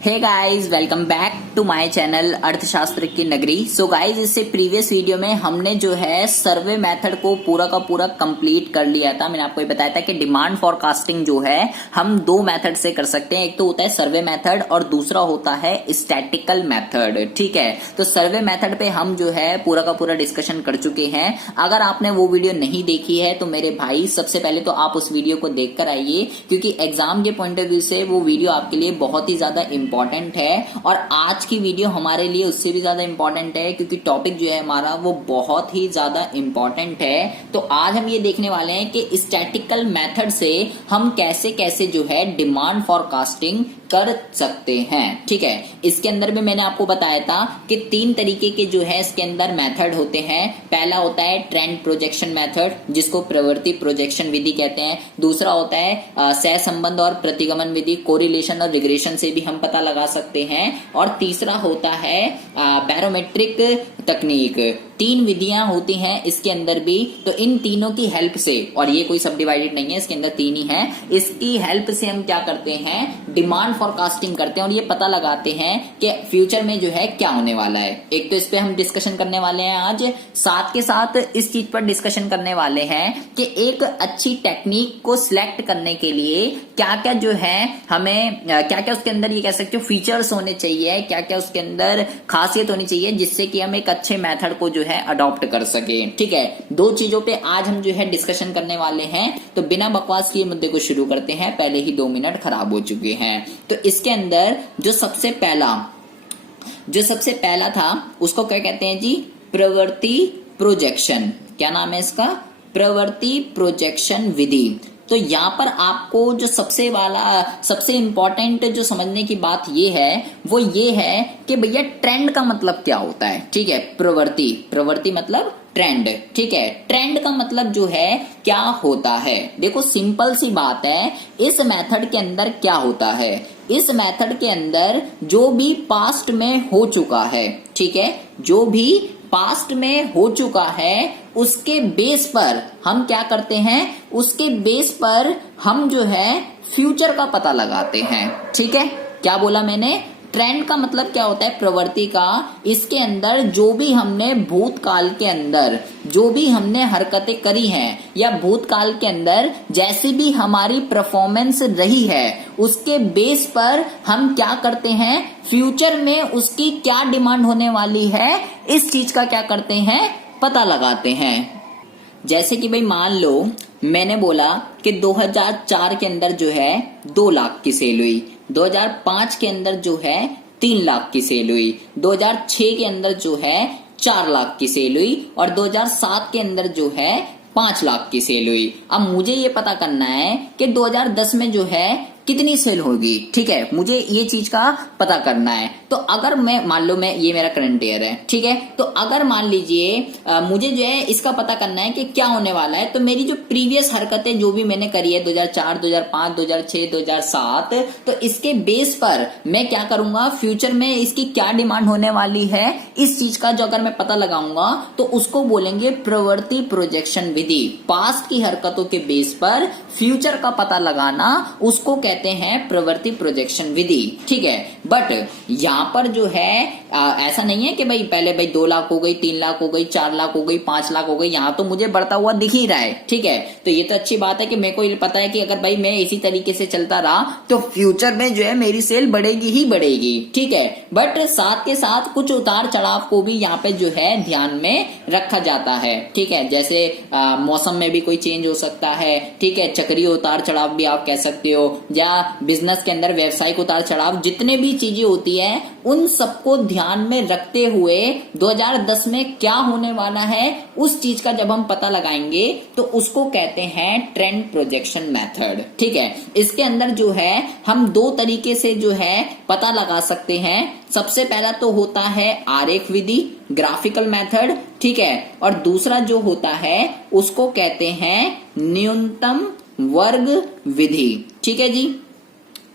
Hey guys, welcome back to my channel अर्थशास्त्र की नगरी। सो गाइस, इससे प्रीवियस वीडियो में हमने जो है सर्वे मेथड को पूरा का पूरा कंप्लीट कर लिया था। मैंने आपको ये बताया था कि डिमांड फॉरकास्टिंग जो है हम दो मेथड से कर सकते हैं। एक तो होता है सर्वे मेथड और दूसरा होता है स्टैटिकल मेथड। ठीक है, तो सर्वे मेथड पे हम जो है पूरा का पूरा डिस्कशन कर चुके हैं। अगर आपने वो वीडियो नहीं देखी है तो मेरे भाई सबसे पहले तो आप उस वीडियो को देख कर आइए, क्योंकि एग्जाम के पॉइंट ऑफ व्यू से वो वीडियो आपके लिए बहुत ही ज्यादा इंपॉर्टेंट है। और आज की वीडियो हमारे लिए उससे भी ज्यादा इंपॉर्टेंट है, क्योंकि टॉपिक जो है हमारा वो बहुत ही ज्यादा इंपॉर्टेंट है। तो आज हम ये देखने वाले हैं कि स्टैटिकल मेथड से हम कैसे कैसे जो है डिमांड फॉरकास्टिंग कर सकते हैं। ठीक है, इसके अंदर भी मैंने आपको बताया था कि तीन तरीके के जो है इसके अंदर मेथड होते हैं। पहला होता है ट्रेंड प्रोजेक्शन मेथड, जिसको प्रवृत्ति प्रोजेक्शन विधि कहते हैं। दूसरा होता है सहसंबंध और प्रतिगमन विधि, कोरिलेशन और रिग्रेशन से भी हम पता लगा सकते हैं। और तीसरा होता है बैरोमेट्रिक तकनीक। तीन विधियां होती हैं इसके अंदर भी। तो इन तीनों की हेल्प से, और ये कोई सब डिवाइडेड नहीं है, इसके अंदर तीन ही है, इसकी हेल्प से हम क्या करते हैं, डिमांड फॉरकास्टिंग करते हैं और ये पता लगाते हैं कि फ्यूचर में जो है क्या होने वाला है। एक तो इस पे हम डिस्कशन करने वाले हैं आज, साथ के साथ इस चीज पर डिस्कशन करने वाले हैं कि एक अच्छी टेक्निक को सिलेक्ट करने के लिए क्या क्या जो है हमें क्या क्या उसके अंदर ये कह सकते हो फीचर्स होने चाहिए, क्या क्या उसके अंदर खासियत होनी चाहिए, जिससे कि हम एक अच्छे मेथड को जो है अडॉप्ट कर सके। ठीक है, दो चीजों पे आज हम जो है डिस्कशन करने वाले हैं। तो बिना बकवास किए मुद्दे को शुरू करते हैं। पहले ही 2 मिनट खराब हो चुके हैं। तो इसके अंदर जो सबसे पहला था उसको क्या कहते हैं जी, प्रवृत्ति प्रोजेक्शन। क्या नाम है इसका, प्रवृत्ति प्रोजेक्शन विधि। तो यहाँ पर आपको जो सबसे इंपॉर्टेंट जो समझने की बात ये है वो ये है कि भैया ट्रेंड का मतलब क्या होता है। ठीक है, प्रवृत्ति मतलब ट्रेंड। ठीक है, ट्रेंड का मतलब जो है क्या होता है। देखो सिंपल सी बात है, इस मेथड के अंदर क्या होता है, इस मेथड के अंदर जो भी पास्ट में हो चुका है, ठीक है, जो भी पास्ट में हो चुका है उसके बेस पर हम क्या करते हैं, उसके बेस पर हम जो है फ्यूचर का पता लगाते हैं। ठीक है, क्या बोला मैंने, ट्रेंड का मतलब क्या होता है, प्रवृत्ति का। इसके अंदर जो भी हमने भूतकाल के अंदर जो भी हमने हरकतें करी हैं या भूतकाल के अंदर जैसी भी हमारी परफॉर्मेंस रही है उसके बेस पर हम क्या करते हैं, फ्यूचर में उसकी क्या डिमांड होने वाली है इस चीज का क्या करते हैं, पता लगाते हैं। जैसे कि भाई मान लो मैंने बोला कि 2004 के अंदर जो है 2 लाख की सेल हुई, 2005 के अंदर जो है 3 लाख की सेल हुई, 2006 के अंदर जो है 4 लाख की सेल हुई और 2007 के अंदर जो है 5 लाख की सेल हुई। अब मुझे ये पता करना है कि 2010 में जो है कितनी सेल होगी। ठीक है, मुझे ये चीज का पता करना है। तो अगर मैं मान लो ये मेरा करंट ईयर है, ठीक है, तो अगर मान लीजिए मुझे जो है इसका पता करना है कि क्या होने वाला है, तो मेरी जो प्रीवियस हरकतें जो भी मैंने करी है 2004, 2005, 2006, 2007, तो इसके बेस पर मैं क्या करूंगा, फ्यूचर में इसकी क्या डिमांड होने वाली है इस चीज का जो अगर मैं पता लगाऊंगा तो उसको बोलेंगे प्रवृत्ति प्रोजेक्शन विधि। पास्ट की हरकतों के बेस पर फ्यूचर का पता लगाना उसको कहते हैं प्रवृत्ति प्रोजेक्शन विधि। ठीक है, बट यहां पर जो है ऐसा नहीं है कि भाई पहले 2 लाख हो गई, 3 लाख हो गई, 4 लाख हो गई, 5 लाख हो गई, यहां तो मुझे बढ़ता हुआ दिख ही रहा है। ठीक है, तो ये तो अच्छी बात है कि मेरे को ये पता है कि अगर भाई मैं इसी तरीके से चलता रहा तो फ्यूचर में जो है मेरी सेल बढ़ेगी ही बढ़ेगी। ठीक है, बट साथ के साथ कुछ उतार चढ़ाव को भी यहाँ पे जो है ध्यान में रखा जाता है। ठीक है, जैसे मौसम में भी कोई चेंज हो सकता है। ठीक है, चक्रीय उतार चढ़ाव भी आप कह सकते हो, या बिजनेस के अंदर व्यवसायिक उतार चढ़ाव, जितने भी चीजें होती है उन सबको ध्यान में रखते हुए 2010 में क्या होने वाला है उस चीज का जब हम पता लगाएंगे तो उसको कहते हैं ट्रेंड प्रोजेक्शन मेथड। ठीक है, इसके अंदर जो है हम 2 तरीके से जो है पता लगा सकते हैं। सबसे पहला तो होता है आरेख विधि, ग्राफिकल मेथड। ठीक है, और दूसरा जो होता है उसको कहते हैं न्यूनतम वर्ग विधि। ठीक है जी,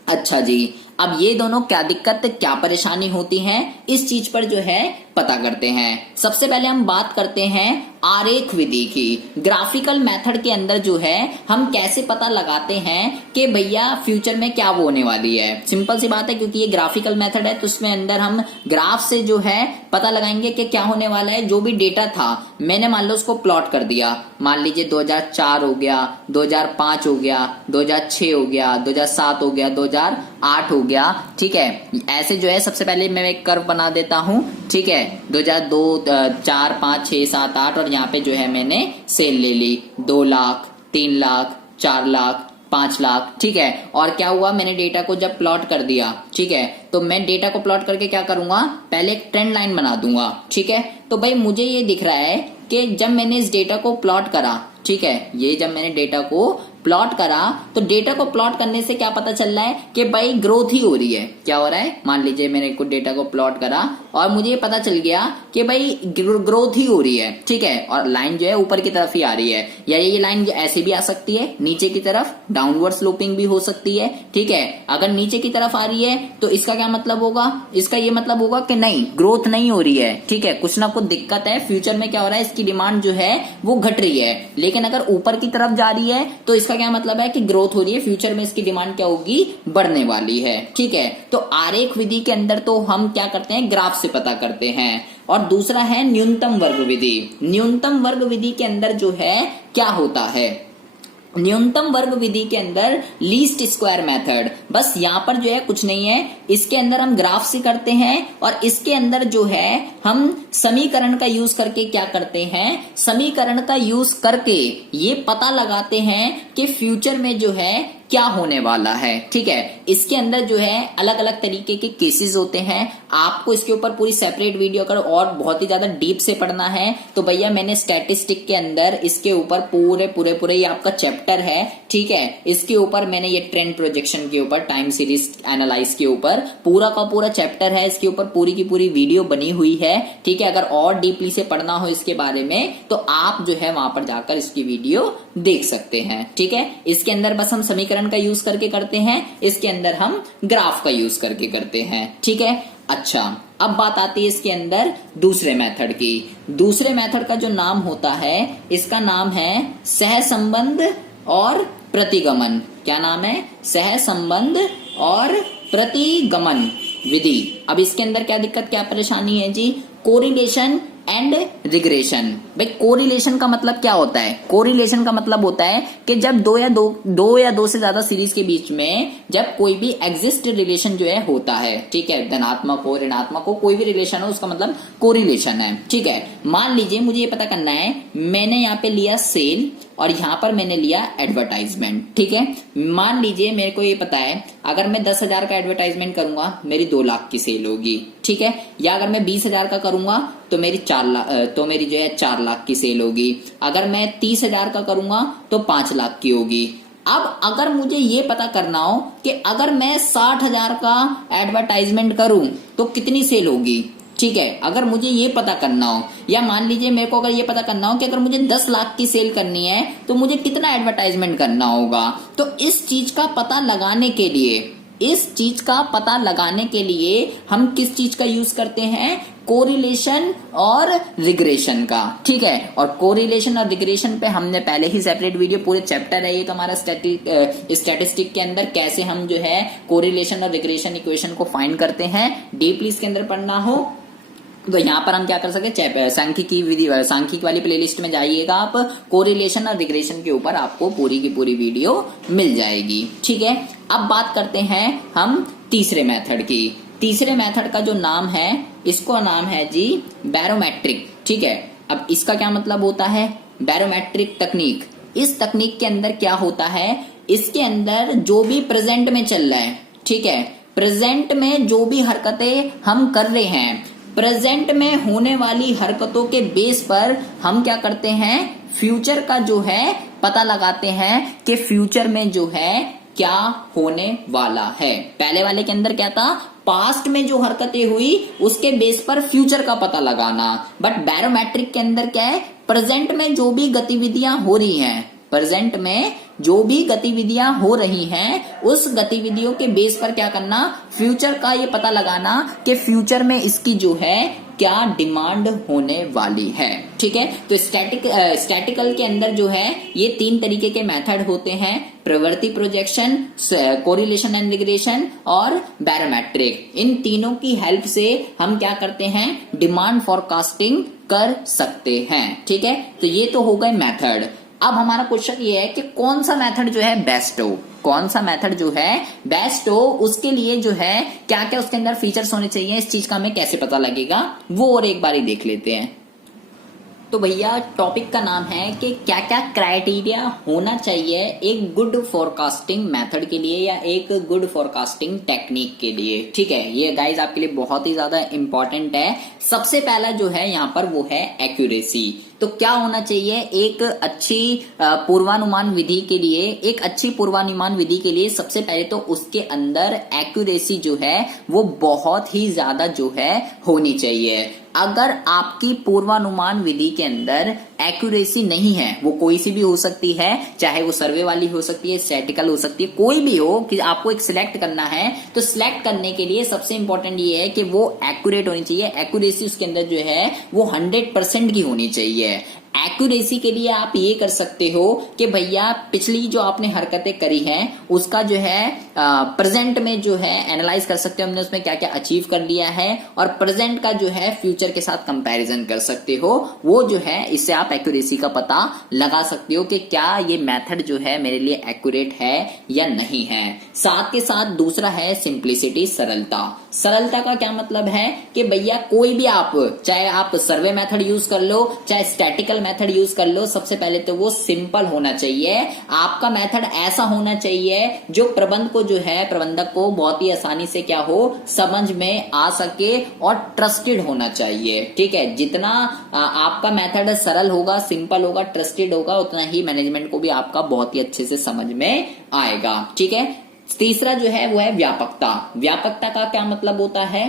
अच्छा जी, अब ये दोनों क्या दिक्कत, क्या परेशानी होती है, इस चीज पर जो है पता करते हैं। सबसे पहले हम बात करते हैं आरेख विधि की। ग्राफिकल मेथड के अंदर जो है हम कैसे पता लगाते हैं कि भैया फ्यूचर में क्या होने वाली है। सिंपल सी बात है, क्योंकि ये ग्राफिकल मेथड है तो उसमें अंदर हम ग्राफ से जो है पता लगाएंगे कि क्या होने वाला है। जो भी डेटा था मैंने मान लो उसको प्लॉट कर दिया, मान लीजिए 2004 हो गया, 2005 हो गया, 2006 हो गया, 2007 हो गया, 2008 हो गया, ठीक है। ऐसे जो है सबसे पहले मैं एक कर्व बना देता हूं, ठीक है। 2002, 4, 5, 6, 7, 8 और यहाँ पे जो है मैंने सेल ले ली 2 लाख, 3 लाख, 4 लाख, 5 लाख, ठीक है। और क्या हुआ, मैंने डेटा को जब प्लॉट कर दिया, ठीक है, तो मैं डेटा को प्लॉट करके क्या करूंगा, पहले एक ट्रेंड लाइन बना दूंगा, ठीक है। तो भाई मुझे ये दिख रहा है कि जब मैंने इस डेटा को प्लॉट करा, ठीक है, ये जब मैंने डेटा को प्लॉट करा तो डेटा को प्लॉट करने से क्या पता चल रहा है कि भाई ग्रोथ ही हो रही है। क्या हो रहा है, मान लीजिए मैंने कुछ डेटा को प्लॉट करा और मुझे ये पता चल गया कि भाई ग्रोथ ही हो रही है, ठीक है। और लाइन जो है ऊपर की तरफ ही आ रही है, या ये लाइन ऐसे भी आ सकती है नीचे की तरफ, डाउनवर्ड स्लोपिंग भी हो सकती है, ठीक है। अगर नीचे की तरफ आ रही है तो इसका क्या मतलब होगा, इसका ये मतलब होगा कि नहीं, ग्रोथ नहीं हो रही है, ठीक है, कुछ ना कुछ दिक्कत है। फ्यूचर में क्या हो रहा है, इसकी डिमांड जो है वो घट रही है। लेकिन अगर ऊपर की तरफ जा रही है तो इसका क्या मतलब है कि ग्रोथ हो रही है, फ्यूचर में इसकी डिमांड क्या होगी, बढ़ने वाली है, ठीक है। तो आरेख विधि के अंदर तो हम क्या करते हैं, ग्राफ से पता करते हैं। और दूसरा है न्यूनतम वर्ग विधि। न्यूनतम वर्ग विधि के अंदर जो है क्या होता है, न्यूनतम वर्ग विधि के अंदर लीस्ट स्क्वायर मेथड, बस यहां पर जो है कुछ नहीं है, इसके अंदर हम ग्राफ से करते हैं और इसके अंदर जो है हम समीकरण का यूज करके क्या करते हैं, समीकरण का यूज करके ये पता लगाते हैं कि फ्यूचर में जो है क्या होने वाला है, ठीक है। इसके अंदर जो है अलग अलग तरीके के केसेस होते हैं। आपको इसके ऊपर पूरी सेपरेट वीडियो अगर और बहुत ही ज्यादा डीप से पढ़ना है तो भैया मैंने स्टैटिस्टिक के अंदर इसके ऊपर पूरे ये आपका चैप्टर है, ठीक है। इसके ऊपर मैंने ये ट्रेंड प्रोजेक्शन के ऊपर, टाइम सीरीज एनालाइज के ऊपर पूरा का पूरा चैप्टर है, इसके ऊपर पूरी की पूरी वीडियो बनी हुई है, ठीक है। अगर और डीपली से पढ़ना हो इसके बारे में तो आप जो है वहां पर जाकर इसकी वीडियो देख सकते हैं, ठीक है। इसके अंदर बस हम समीकरण का यूज करके करते हैं, इसके अंदर हम ग्राफ का यूज करके करते हैं, ठीक है। अच्छा, अब बात आती है इसके अंदर दूसरे मेथड की। दूसरे मेथड का जो नाम होता है, इसका नाम है सहसंबंध और प्रतिगमन। क्या नाम है, सहसंबंध और प्रतिगमन विधि। अब इसके अंदर क्या दिक्कत, क्या परेशानी है जी, कोरिलेशन एंड रिग्रेशन। भाई कोरिलेशन का मतलब क्या होता है, कोरिलेशन का मतलब होता है कि जब दो या दो से ज्यादा सीरीज के बीच में जब कोई भी एग्जिस्ट रिलेशन जो है होता है, ठीक है, धनात्मक हो ऋणात्मक हो, कोई भी रिलेशन हो उसका मतलब कोरिलेशन है, ठीक है। मान लीजिए मुझे ये पता करना है, मैंने यहाँ पे लिया सेल और यहाँ पर मैंने लिया एडवर्टाइजमेंट, ठीक है। मान लीजिए मेरे को ये पता है अगर मैं 10,000 का एडवर्टाइजमेंट करूंगा मेरी 2 लाख की सेल होगी, ठीक है। या अगर मैं 20,000 का करूंगा तो मेरी 4 लाख की सेल होगी। अगर मैं 30,000 का करूंगा तो 5 लाख की होगी। अब अगर मुझे ये पता करना हो कि अगर मैं 60,000 का एडवर्टाइजमेंट करूं तो कितनी सेल होगी, ठीक है, अगर मुझे ये पता करना हो, या मान लीजिए मेरे को अगर ये पता करना हो कि अगर मुझे 10 लाख की सेल करनी है तो मुझे कितना एडवर्टाइजमेंट करना होगा, तो इस चीज का पता लगाने के लिए हम किस चीज का यूज करते हैं, कोरिलेशन और रिग्रेशन का, ठीक है। और कोरिलेशन और रिग्रेशन पे हमने पहले ही सेपरेट वीडियो, पूरे चैप्टर है ये तो हमारा स्टैटिस्टिक के अंदर, कैसे हम जो है कोरिलेशन और रिग्रेशन इक्वेशन को फाइंड करते हैं। डीपली इसके अंदर पढ़ना हो तो यहाँ पर हम क्या कर सकते, सांख्यिकी विधि, सांख्यिकी वाली प्लेलिस्ट में जाइएगा आप, कोरिलेशन और रिग्रेशन के ऊपर आपको पूरी की पूरी वीडियो मिल जाएगी, ठीक है। अब बात करते हैं हम तीसरे मेथड की। तीसरे मेथड का जो नाम है, इसको नाम है जी बैरोमेट्रिक, ठीक है। अब इसका क्या मतलब होता है, बैरोमेट्रिक तकनीक। इस तकनीक के अंदर क्या होता है, इसके अंदर जो भी प्रेजेंट में चल रहा है, ठीक है, प्रेजेंट में जो भी हरकतें हम कर रहे हैं, प्रेजेंट में होने वाली हरकतों के बेस पर हम क्या करते हैं, फ्यूचर का जो है पता लगाते हैं कि फ्यूचर में जो है क्या होने वाला है। पहले वाले के अंदर क्या था, पास्ट में जो हरकतें हुई उसके बेस पर फ्यूचर का पता लगाना। बट बैरोमेट्रिक के अंदर क्या है, प्रेजेंट में जो भी गतिविधियां हो रही हैं, प्रेजेंट में जो भी गतिविधियां हो रही हैं उस गतिविधियों के बेस पर क्या करना, फ्यूचर का ये पता लगाना कि फ्यूचर में इसकी जो है क्या डिमांड होने वाली है। ठीक है, तो स्टैटिकल के अंदर जो है ये 3 तरीके के मेथड होते हैं, प्रवृत्ति प्रोजेक्शन, कोरिलेशन एंड रिग्रेशन और बैरोमेट्रिक। इन तीनों की हेल्प से हम क्या करते हैं, डिमांड फॉरकास्टिंग कर सकते हैं। ठीक है, तो ये तो हो गए मेथड। अब हमारा क्वेश्चन ये है कि कौन सा मेथड जो है बेस्ट हो, कौन सा मेथड जो है बेस्ट हो, उसके लिए जो है क्या क्या उसके अंदर फीचर्स होने चाहिए, इस चीज का हमें कैसे पता लगेगा वो और एक बारी देख लेते हैं। तो भैया टॉपिक का नाम है कि क्या क्या क्राइटेरिया होना चाहिए एक गुड फोरकास्टिंग मेथड के लिए या एक गुड फोरकास्टिंग टेक्निक के लिए। ठीक है, ये गाइज आपके लिए बहुत ही ज्यादा इंपॉर्टेंट है। सबसे पहला जो है यहाँ पर वो है एक्यूरेसी। तो क्या होना चाहिए एक अच्छी पूर्वानुमान विधि के लिए, एक अच्छी पूर्वानुमान विधि के लिए सबसे पहले तो उसके अंदर एक्यूरेसी जो है वो बहुत ही ज्यादा जो है होनी चाहिए। अगर आपकी पूर्वानुमान विधि के अंदर एक्यूरेसी नहीं है, वो कोई सी भी हो सकती है, चाहे वो सर्वे वाली हो सकती है, स्टैटिकल हो सकती है, कोई भी हो, कि आपको एक सिलेक्ट करना है, तो सिलेक्ट करने के लिए सबसे इंपॉर्टेंट ये है कि वो एक्यूरेट होनी चाहिए। एक्यूरेसी उसके अंदर जो है वो 100% की होनी चाहिए। एक्यूरेसी के लिए आप ये कर सकते हो कि भैया पिछली जो आपने हरकतें करी हैं उसका जो है प्रेजेंट में जो है एनालाइज कर सकते हो, हमने उसमें क्या क्या अचीव कर लिया है, और प्रेजेंट का जो है फ्यूचर के साथ कंपैरिजन कर सकते हो। वो जो है इससे आप एक्यूरेसी का पता लगा सकते हो कि क्या ये मेथड जो है मेरे लिए एक्यूरेट है या नहीं है। साथ के साथ दूसरा है सिंप्लिसिटी, सरलता। सरलता का क्या मतलब है कि भैया कोई भी आप, चाहे आप सर्वे मेथड यूज कर लो, चाहे स्टैटिकल मेथड यूज कर लो, सबसे पहले तो वो सिंपल होना चाहिए। आपका मेथड ऐसा होना चाहिए जो प्रबंधक को बहुत ही आसानी से क्या हो, समझ में आ सके और ट्रस्टेड होना चाहिए। ठीक है, जितना आपका मेथड सरल होगा, सिंपल होगा, ट्रस्टेड होगा, उतना ही मैनेजमेंट को भी आपका बहुत ही अच्छे से समझ में आएगा। ठीक है, तीसरा जो है वो है व्यापकता। व्यापकता का क्या मतलब होता है,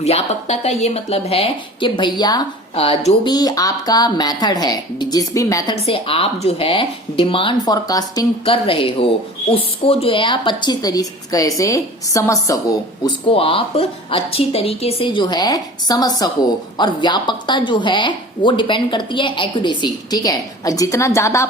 व्यापकता का ये मतलब है कि भैया जो भी आपका मेथड है, जिस भी मेथड से आप जो है डिमांड फॉरकास्टिंग कर रहे हो, उसको जो है आप अच्छी तरीके से समझ सको, उसको आप अच्छी तरीके से जो है समझ सको। और व्यापकता जो है वो डिपेंड करती है एक्यूरेसी। ठीक है, जितना ज्यादा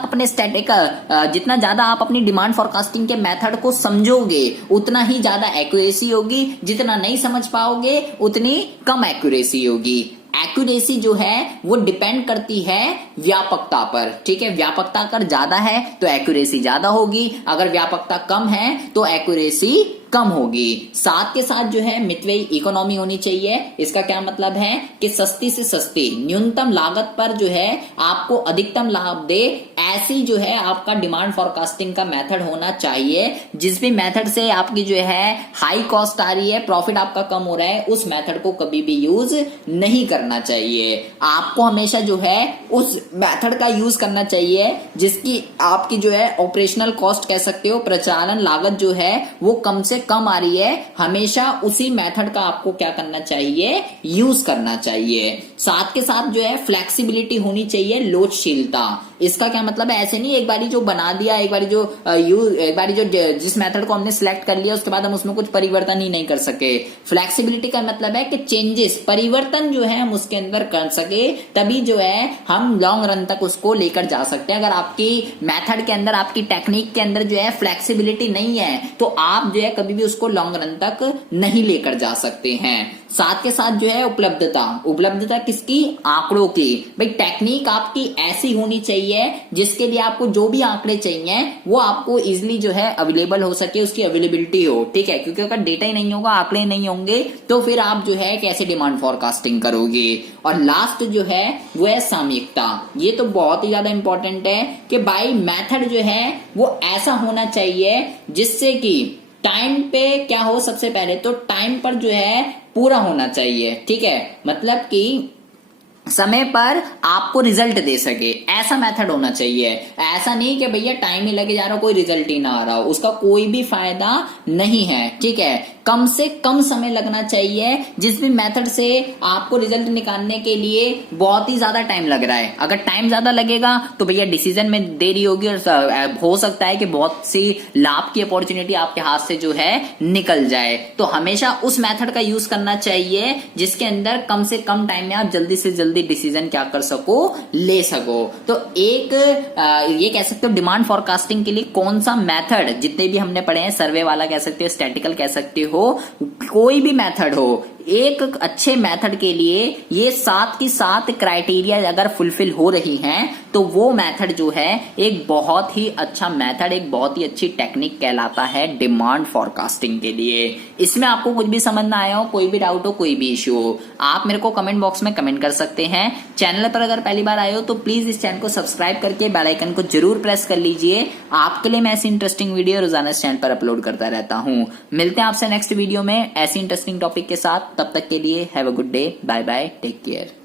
आप अपनी डिमांड फॉरकास्टिंग के मेथड को समझोगे उतना ही ज्यादा एक्यूरेसी होगी, जितना नहीं समझ पाओगे उतनी कम एक्यूरेसी होगी। एक्यूरेसी जो है वो डिपेंड करती है व्यापकता पर। ठीक है, व्यापकता अगर ज्यादा है तो एक्यूरेसी ज्यादा होगी, अगर व्यापकता कम है तो एक्यूरेसी कम होगी। साथ के साथ जो है मितव्ययी इकोनॉमी होनी चाहिए। इसका क्या मतलब है कि सस्ती से सस्ती, न्यूनतम लागत पर जो है आपको अधिकतम लाभ दे, ऐसी जो है आपका डिमांड फॉरकास्टिंग का मेथड होना चाहिए। जिस भी मेथड से आपकी जो है हाई कॉस्ट आ रही है, प्रॉफिट आपका कम हो रहा है, उस मेथड को कभी भी यूज नहीं करना चाहिए। आपको हमेशा जो है उस मेथड का यूज करना चाहिए जिसकी आपकी जो है ऑपरेशनल कॉस्ट कह सकते हो, प्रचालन लागत जो है वो कम से कम आ रही है। हमेशा उसी मेथड का आपको क्या करना चाहिए, यूज करना चाहिए। साथ के साथ जो है फ्लेक्सिबिलिटी होनी चाहिए, लोचशीलता। इसका क्या मतलब है, ऐसे नहीं एक बारी जो बना दिया, एक बारी जो जिस मेथड को हमने सिलेक्ट कर लिया उसके बाद हम उसमें कुछ परिवर्तन ही नहीं कर सके। फ्लेक्सिबिलिटी का मतलब है कि चेंजेस, परिवर्तन जो है हम उसके अंदर कर सके, तभी जो है हम लॉन्ग रन तक उसको लेकर जा सकते हैं। अगर आपकी मेथड के अंदर, आपकी टेक्निक के अंदर जो है फ्लेक्सिबिलिटी नहीं है तो आप जो है कभी भी उसको लॉन्ग रन तक नहीं लेकर जा सकते हैं। साथ के साथ जो है उपलब्धता, उपलब्धता किसकी, आंकड़ों की। भाई टेक्निक आपकी ऐसी होनी चाहिए जिसके लिए आपको जो भी आंकड़े चाहिए वो आपको इजिली जो है अवेलेबल हो सके, उसकी अवेलेबिलिटी हो। ठीक है, क्योंकि अगर डेटा ही नहीं होगा, आंकड़े नहीं होंगे तो फिर आप जो है कैसे डिमांड फॉरकास्टिंग करोगे। और लास्ट जो है वो है सामयिकता। ये तो बहुत ही ज्यादा इंपॉर्टेंट है कि भाई मेथड जो है वो ऐसा होना चाहिए जिससे कि टाइम पे क्या हो, सबसे पहले तो टाइम पर जो है पूरा होना चाहिए। ठीक है, मतलब कि समय पर आपको रिजल्ट दे सके, ऐसा मेथड होना चाहिए। ऐसा नहीं कि भैया टाइम ही लगे जा रहा हो, कोई रिजल्ट ही ना आ रहा हो, उसका कोई भी फायदा नहीं है। ठीक है, कम से कम समय लगना चाहिए। जिस भी मेथड से आपको रिजल्ट निकालने के लिए बहुत ही ज्यादा टाइम लग रहा है, अगर टाइम ज्यादा लगेगा तो भैया डिसीजन में देरी होगी और हो सकता है कि बहुत सी लाभ की अपॉर्चुनिटी आपके हाथ से जो है निकल जाए। तो हमेशा उस मेथड का यूज करना चाहिए जिसके अंदर कम से कम टाइम में आप जल्दी से जल्दी डिसीजन क्या कर सको, ले सको। तो एक ये कह सकते हो डिमांड फॉरकास्टिंग के लिए कौन सा मेथड, जितने भी हमने पढ़े हैं, सर्वे वाला कह सकते हो, स्टैटिकल कह सकते हो, कोई भी मेथड हो, एक अच्छे मेथड के लिए ये 7 की 7 क्राइटेरिया अगर फुलफिल हो रही हैं तो वो मेथड जो है एक बहुत ही अच्छा मेथड, एक बहुत ही अच्छी टेक्निक कहलाता है डिमांड फॉरकास्टिंग के लिए। इसमें आपको कुछ भी समझ ना आया हो, कोई भी डाउट हो, कोई भी इश्यू हो, आप मेरे को कमेंट बॉक्स में कमेंट कर सकते हैं। चैनल पर अगर पहली बार आए हो तो प्लीज इस चैनल को सब्सक्राइब करके बेल आइकन को जरूर प्रेस कर लीजिए। आपके लिए मैं ऐसी इंटरेस्टिंग वीडियो रोजाना इस चैनल पर अपलोड करता रहता हूं। मिलते हैं आपसे नेक्स्ट वीडियो में ऐसी इंटरेस्टिंग टॉपिक के साथ। तब तक के लिए have a good day, bye bye, take care.